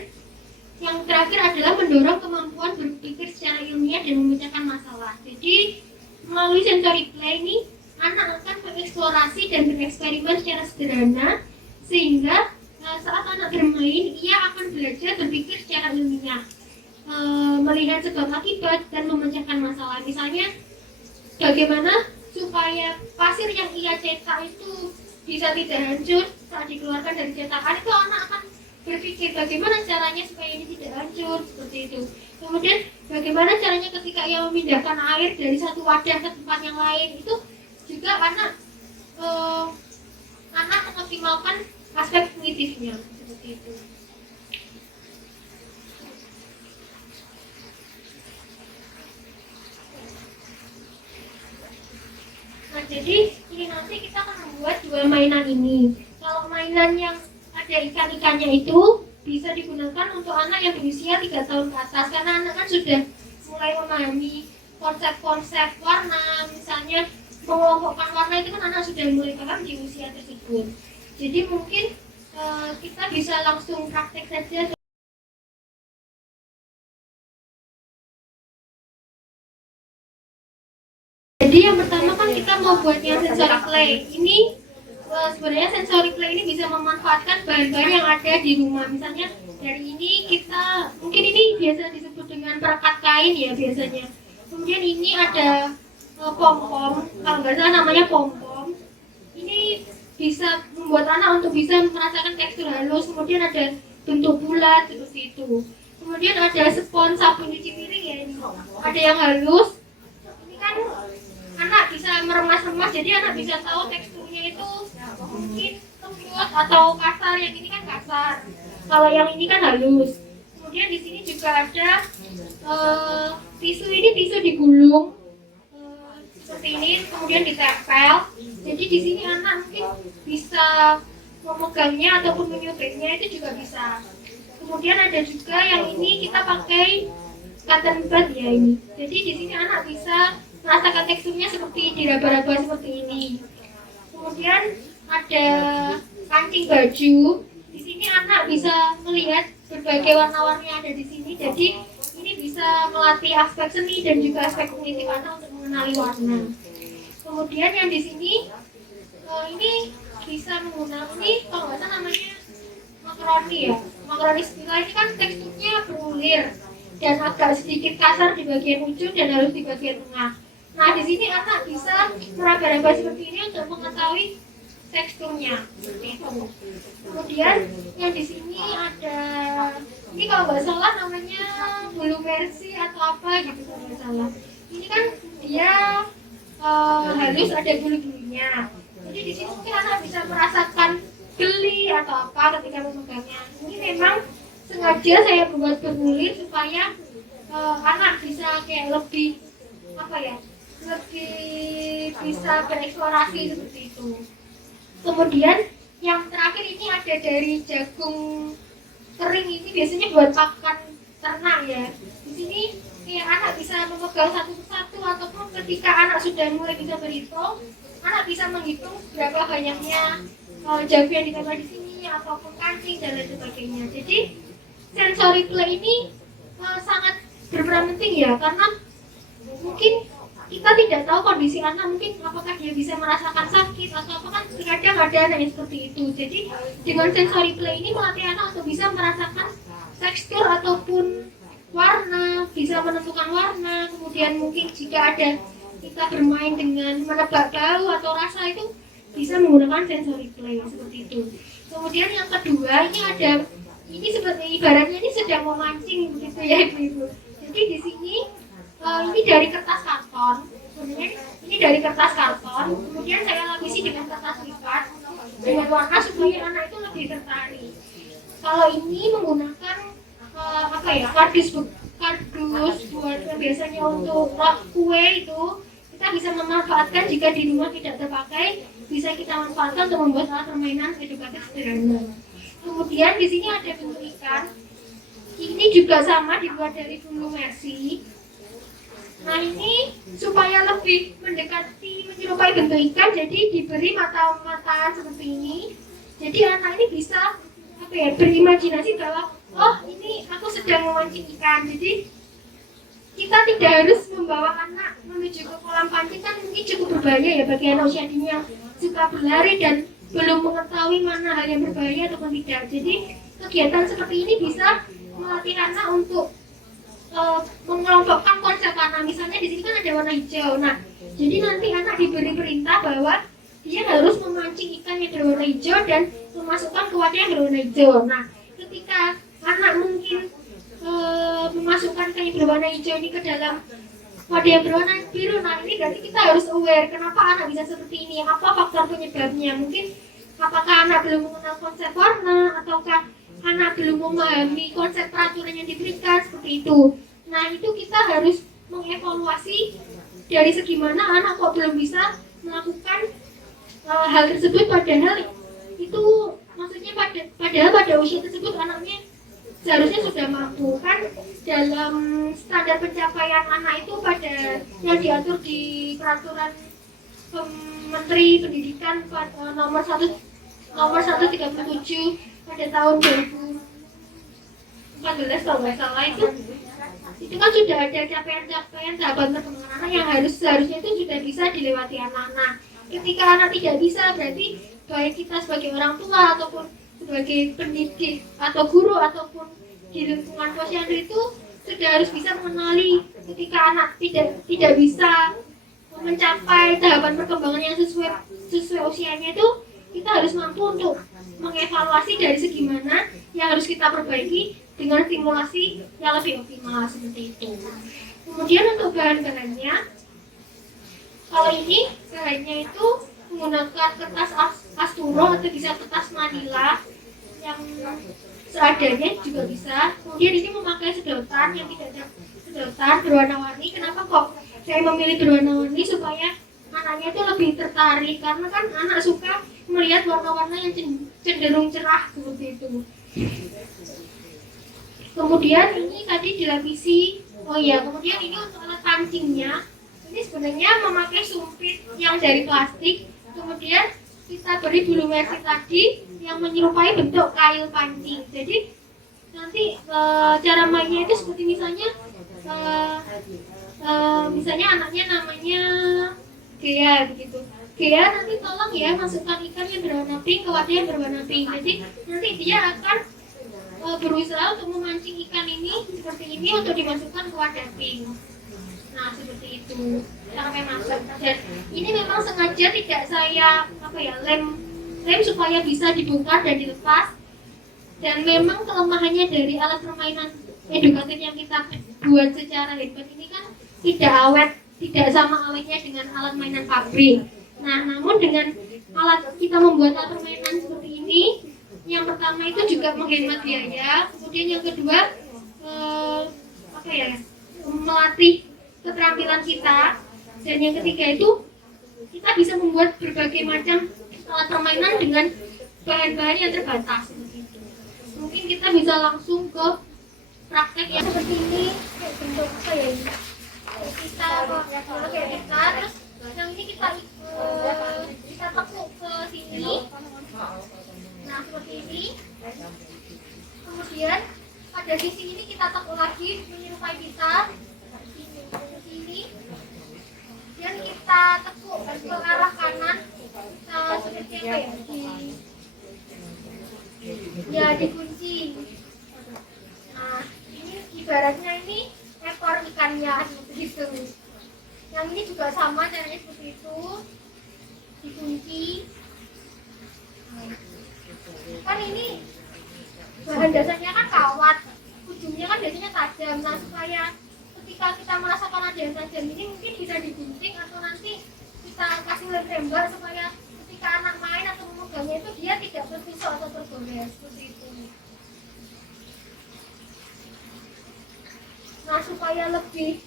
yang terakhir adalah mendorong kemampuan berpikir secara ilmiah dan memecahkan masalah. Jadi melalui sensory play ini anak akan mengeksplorasi dan bereksperimen secara sederhana sehingga saat anak bermain ia akan belajar berpikir secara ilmiah, melihat sebab akibat dan memecahkan masalah. Misalnya bagaimana supaya pasir yang ia cetak itu bisa tidak hancur saat dikeluarkan dari cetakan, itu anak akan berpikir bagaimana caranya supaya ini tidak hancur seperti itu. Kemudian bagaimana caranya ketika ia memindahkan air dari satu wadah ke tempat yang lain, itu juga anak mengoptimalkan aspek kognitifnya seperti itu. Nah, jadi ini nanti kita akan membuat dua mainan ini. Kalau mainan yang ada ikan-ikannya itu bisa digunakan untuk anak yang berusia 3 tahun ke atas, karena anak kan sudah mulai memahami konsep-konsep warna, misalnya mengelompokkan warna itu kan anak sudah mulai paham di usia tersebut. Jadi mungkin kita bisa langsung praktek saja. Jadi yang pertama kan kita mau buatnya sensory play. Ini sebenarnya sensory play ini bisa memanfaatkan bahan-bahan yang ada di rumah. Misalnya dari ini kita mungkin ini biasa disebut dengan perekat kain ya biasanya. Kemudian ini ada pom-pom, kalau nggak salah namanya pom-pom. Ini bisa membuat anak untuk bisa merasakan tekstur halus. Kemudian ada bentuk bulat seperti itu. Kemudian ada spons sabun cuci piring ya ini. Ada yang halus. Ini kan anak bisa meremas-remas, jadi anak bisa tahu teksturnya itu mungkin lembut atau kasar. Yang ini kan kasar, kalau yang ini kan halus. Kemudian di sini juga ada tisu, ini tisu digulung seperti ini, kemudian ditempel. Jadi di sini anak mungkin bisa memegangnya ataupun menyubeknya itu juga bisa. Kemudian ada juga yang ini kita pakai cotton bud ya ini. Jadi di sini anak bisa merasakan teksturnya seperti diraba-raba seperti ini. Kemudian ada kancing baju. Di sini anak bisa melihat berbagai warna-warni yang ada di sini. Jadi ini bisa melatih aspek seni dan juga aspek kognitif anak untuk mengenali warna. Kemudian yang di sini ini bisa menggunakan ini kalau nggak salah namanya makaroni ya. Makaroni spiral ini kan teksturnya berulir dan agak sedikit kasar di bagian ujung dan halus di bagian tengah. Nah, di sini anak bisa meraba-raba seperti ini untuk mengetahui teksturnya seperti itu. Kemudian yang di sini ada, ini kalau nggak salah namanya bulu versi atau apa gitu kalau nggak salah. Ini kan dia halus, ada bulu-bulunya. Jadi di sini mungkin anak bisa merasakan geli atau apa ketika memegangnya. Ini memang sengaja saya buat bergulir supaya anak bisa kayak lebih apa ya, lebih bisa bereksplorasi seperti itu. Kemudian yang terakhir ini ada dari jagung kering, ini biasanya buat pakan ternak ya. Di sini anak bisa memegang satu persatu, ataupun ketika anak sudah mulai bisa berhitung, anak bisa menghitung berapa banyaknya jagung yang ditambah di sini ataupun kancing dan lain sebagainya. Jadi sensory play ini sangat berperan penting ya, karena mungkin kita tidak tahu kondisi anak, mungkin apakah dia bisa merasakan sakit atau apa, kan terkadang ada anak yang seperti itu. Jadi dengan sensory play ini melatih anak untuk bisa merasakan tekstur ataupun warna, bisa menentukan warna. Kemudian mungkin jika ada kita bermain dengan menebak bau atau rasa, itu bisa menggunakan sensory play seperti itu. Kemudian yang kedua, ini seperti ibaratnya ini sedang memancing begitu ya ibu-ibu. Jadi di sini ini dari kertas karton, sebenarnya ini dari kertas karton, kemudian saya lapisi dengan kertas lipat dengan warna supaya anak itu lebih tertarik. Kalau ini menggunakan kardus buat biasanya untuk kue itu, kita bisa memanfaatkan jika di rumah tidak terpakai, bisa kita manfaatkan untuk membuat alat permainan edukatif sederhana. Kemudian di sini ada bentuk ikan, ini juga sama dibuat dari bulu mercy. Nah ini supaya lebih mendekati menyerupai bentuk ikan, jadi diberi mata seperti ini. Jadi anak ini bisa berimajinasi bahwa oh ini aku sedang memancing ikan. Jadi kita tidak harus membawa anak menuju ke kolam pancing, kan mungkin cukup berbahaya ya bagi anak usia dini yang suka berlari dan belum mengetahui mana hal yang berbahaya ataupun tidak. Jadi kegiatan seperti ini bisa melatih anak untuk mengelompokkan konsep warna. Misalnya di sini kan ada warna hijau. Nah, jadi nanti anak diberi perintah bahwa dia harus memancing ikan yang berwarna hijau dan memasukkan ke wadah yang berwarna hijau. Nah, ketika anak mungkin memasukkan ikan yang berwarna hijau ini ke dalam wadah yang berwarna biru, nah ini berarti kita harus aware kenapa anak bisa seperti ini, apa faktor penyebabnya. Mungkin apakah anak belum mengenal konsep warna, ataukah anak belum memahami konsep peraturan yang diberikan, seperti itu. Nah itu kita harus mengevaluasi dari segi mana anak kok belum bisa melakukan hal tersebut, padahal itu maksudnya padahal pada usia tersebut anaknya seharusnya sudah mampu. Kan dalam standar pencapaian anak itu pada yang diatur di peraturan Menteri Pendidikan nomor 137 pada tahun 2014 kalau nggak salah, itu kan sudah ada capaian-capaian tahapan perkembangan anak yang seharusnya itu sudah bisa dilewati anak-anak. Ketika anak tidak bisa, berarti baik kita sebagai orang tua ataupun sebagai pendidik atau guru ataupun di lingkungan posyandu itu sudah harus bisa mengenali ketika anak tidak bisa mencapai tahapan perkembangan yang sesuai usianya, itu kita harus mampu untuk mengevaluasi dari segi mana yang harus kita perbaiki dengan stimulasi yang lebih optimal seperti itu. Kemudian untuk bahan-bahannya, kalau ini bahannya itu menggunakan kertas asturo atau bisa kertas manila yang seadanya juga bisa. Kemudian ini memakai sedotan yang tidak ada sedotan berwarna-warni. Kenapa kok saya memilih berwarna-warni? Supaya anaknya itu lebih tertarik, karena kan anak suka melihat warna-warna yang cenderung cerah seperti itu. Kemudian ini tadi dilapisi, kemudian ini untuk alat pancingnya, ini sebenarnya memakai sumpit yang dari plastik. Kemudian kita beri bulu mercy tadi yang menyerupai bentuk kail pancing. Jadi nanti cara mainnya itu seperti misalnya anaknya namanya Gea begitu. Gea nanti tolong ya masukkan ikan yang berwarna pink ke wadah yang berwarna pink. Jadi nanti dia akan berusaha untuk memancing ikan ini seperti ini untuk dimasukkan ke wadah pink. Nah seperti itu sampai masuk. Dan ini memang sengaja tidak saya lem supaya bisa dibongkar dan dilepas. Dan memang kelemahannya dari alat permainan edukatif yang kita buat secara handphone ini kan tidak awet, tidak sama awetnya dengan alat mainan pabrik. Nah namun dengan kita membuat alat permainan seperti ini, yang pertama itu juga menghemat biaya, kemudian yang kedua melatih keterampilan kita, dan yang ketiga itu kita bisa membuat berbagai macam alat permainan dengan bahan-bahan yang terbatas. Mungkin kita bisa langsung ke praktek yang seperti ini, bentuk ini kita terus yang ini kita tekuk ke sini. Nah, seperti ini. Kemudian pada sisi ini kita tekuk lagi menyerupai kita. Ke sini. Dan kita tekuk ke arah kanan. Kita seperti apa ya? Dikunci. Nah, ini ibaratnya ini ekor ikannya seperti itu. Yang ini juga sama caranya seperti itu, dikunci. Kan ini bahan dasarnya kan kawat, ujungnya kan biasanya tajam. Nah, supaya ketika kita merasakan ada yang tajam ini mungkin bisa digunting atau nanti kita kasih lem tembak supaya ketika anak main atau memegangnya itu dia tidak tertusuk atau tergores seperti itu. Nah, supaya lebih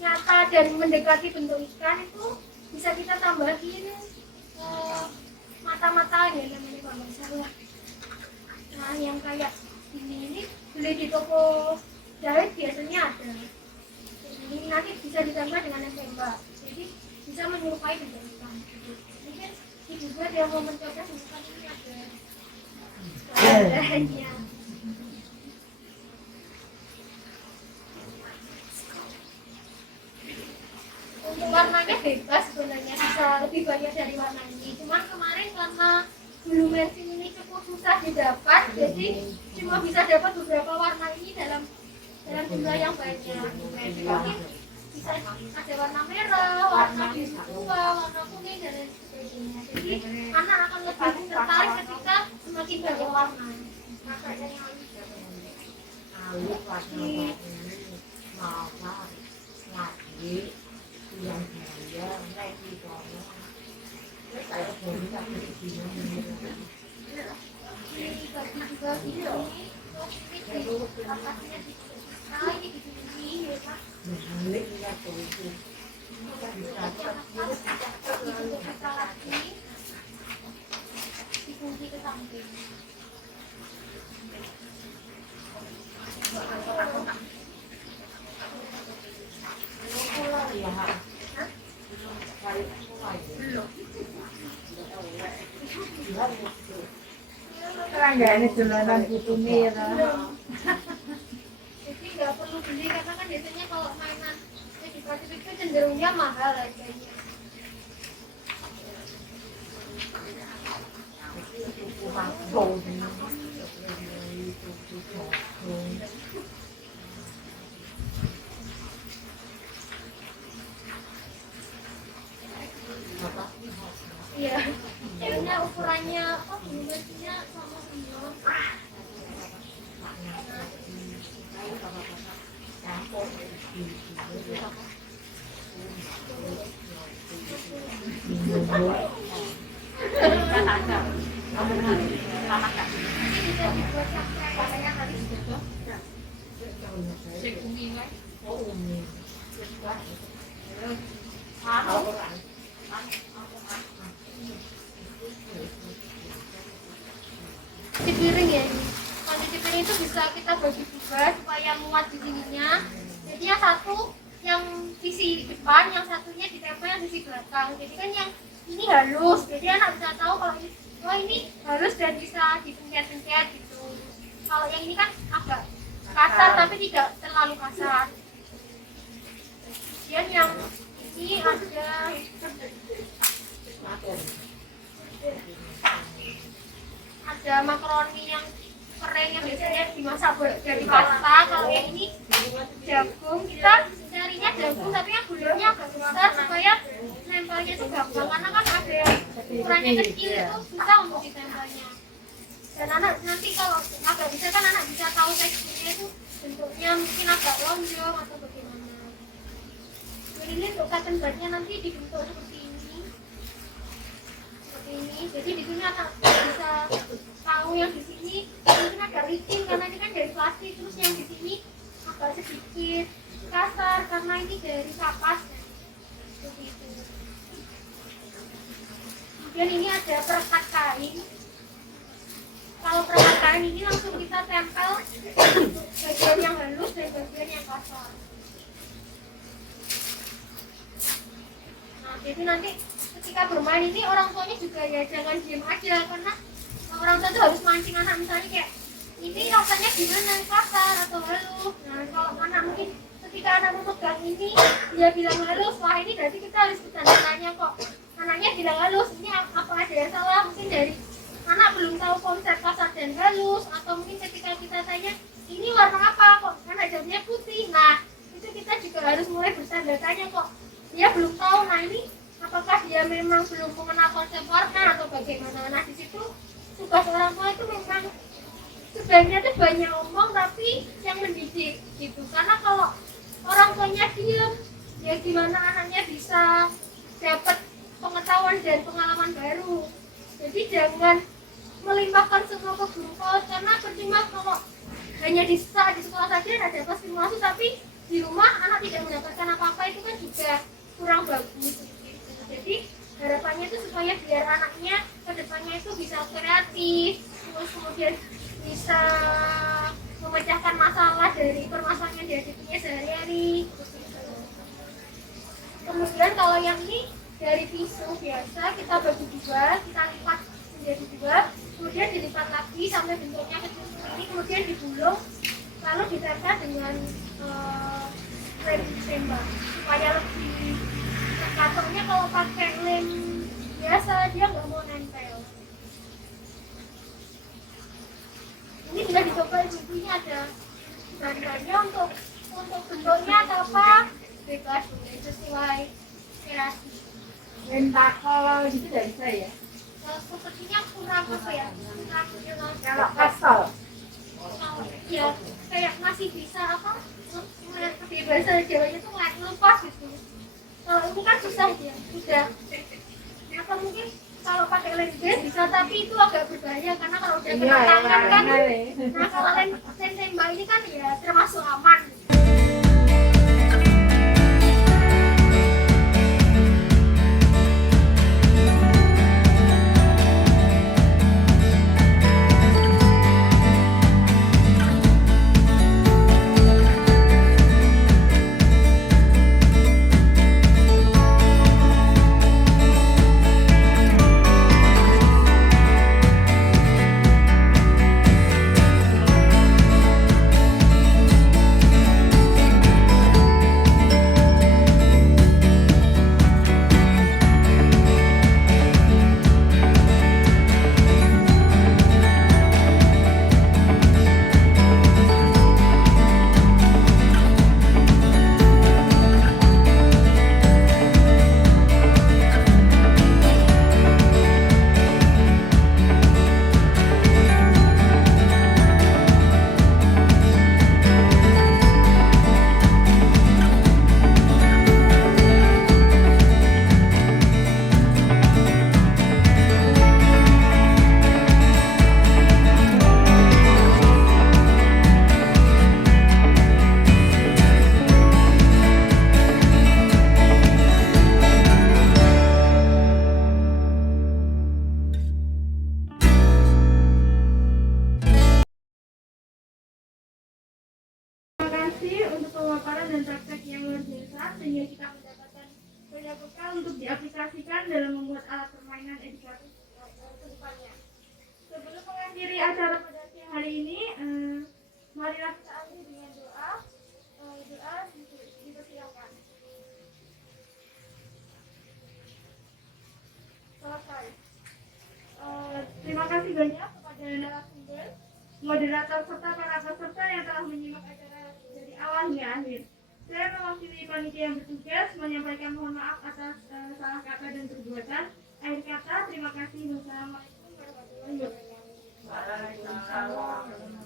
nyata dan mendekati bentuk ikan itu bisa kita tambahin mata-mata ya namanya Bang Salah. Nah, yang kayak ini beli di toko jahit biasanya ada. Ini nanti bisa ditambah dengan lem tembak, jadi bisa menyerupai bentuk ikan. Mungkin juga dia mau mencoba bukan ini ada. Ya. Untuk warnanya bebas sebenarnya, bisa lebih banyak dari warna ini. Cuman kemarin karena bulu mesin ini cukup susah didapat, jadi cuma bisa dapat beberapa warna ini dalam jumlah yang banyak. Jadi bisa ada warna merah, warna biru tua, warna kuning dan lain sebagainya. Jadi anak akan lebih tertarik ketika semakin banyak warna. Dikunci ke samping. Ini dolanan putune ya. Jadi nggak perlu beli karena kan biasanya kalau mainan edukatif itu cenderungnya mahal harganya. Iya, kayaknya ukurannya apa bulunya sama semua. Ini bisa dibuat sampai katanya tadi sudah. Cuci piring ya ini. Kalau cuci piring itu bisa kita bagi juga supaya muat di sininya. Jadi yang satu yang sisi depan, yang satunya ditempel yang sisi belakang. Jadi kan yang ini halus, jadi anak bisa tahu kalau ini, oh ini halus dan bisa dipencet-pencet gitu. Kalau yang ini kan agak kasar tapi tidak terlalu kasar. Kemudian yang ini ada makaroni yang kering yang biasanya dimasak jadi pasta. Kalau yang ini jagung, kita carinya jagung tapi yang gulanya agak besar supaya nempelnya itu gampang, karena kan ada yang ukurannya kecil itu susah untuk ditempelnya. Dan anak nanti kalau agak bisa kan anak bisa tahu teksturnya itu bentuknya mungkin agak lonjong atau bagaimana. Dan ini untuk cotton budnya nanti dibentuk seperti ini. Jadi di sini anak bisa tahu yang di sini mungkin agak licin karena ini kan dari plastik, terus yang di sini agak sedikit kasar karena ini dari kapas. Begitu. Kemudian ini ada perekat kain. Kalau perekat kain ini langsung kita tempel bagian yang halus dan bagian yang kasar. Nah, jadi nanti ketika bermain ini orang tuanya juga ya jangan diem aja, karena orang tua itu harus mancing anak, misalnya kayak ini rasanya gimana, kasar atau halus. Nah kalau anak mungkin ketika anak memegang ini dia bilang halus, wah ini berarti kita harus bertanya tanya kok anaknya bilang halus, ini apa ada yang salah, mungkin dari anak belum tahu konsep kasar dan halus, atau mungkin ketika kita tanya ini warna apa kok anak jawabnya putih. Nah itu kita juga harus mulai bertanya tanya kok dia belum tahu. Nah ini apakah dia memang belum mengenal konsep warna atau bagaimana. Nah di situ tugas orang tua itu memang sebenarnya tuh banyak omong tapi yang mendidik gitu, karena kalau orang tuanya diem ya gimana anaknya bisa dapat pengetahuan dan pengalaman baru. Jadi jangan melimpahkan semua ke guru kos, karena percuma kalau hanya di sekolah saja ada dapat stimulasi tapi di rumah anak tidak mendapatkan apa-apa, itu kan juga kurang bagus gitu. Jadi harapannya itu supaya biar anaknya kedepannya itu bisa kreatif, terus kemudian bisa memecahkan masalah dari permasalahan yang dihadapinya sehari-hari. Kemudian kalau yang ini dari pisau biasa kita bagi dua, kita lipat menjadi dua, kemudian dilipat lagi sampai bentuknya kecil ini, kemudian digulung, lalu ditempel dengan lem tembak supaya lebih. Katanya kalau pakai lem biasa dia nggak mau nempel. Ini sudah dicoba ibu-ibunya, ada bahan-bahannya untuk bentuknya atau apa bebas, sesuai kreasi. Minta kalau gitu tidak bisa ya? Sepertinya kurang apa ya? Kurang jelas. Kalau kasal, Ya kayak masih bisa apa? Di bahasa Jawanya tuh lepas gitu. Kalau ini kan susah dia, sudah. Atau mungkin kalau pakai lem gas bisa, tapi itu agak berbahaya karena kalau udah kena tangan kan. Nah kalau lem tembak ini kan ya termasuk aman. Untuk pemaparan dan praktek yang luar biasa, sehingga kita mendapatkan banyak bekal untuk diaplikasikan dalam membuat alat permainan edukatif ke depannya. Sebelum mengakhiri acara pada siang hari ini, marilah kita akhiri dengan doa. Doa dipersilakan. Selesai. Terima kasih banyak kepada narasumber, moderator serta para peserta yang telah menyimak acara dari awal hingga akhir. Saya mewakili panitia yang bertugas menyampaikan mohon maaf atas salah kata dan perbuatan. Akhir kata, terima kasih. Wassalamualaikum warahmatullahi wabarakatuh. Waalaikumsalam.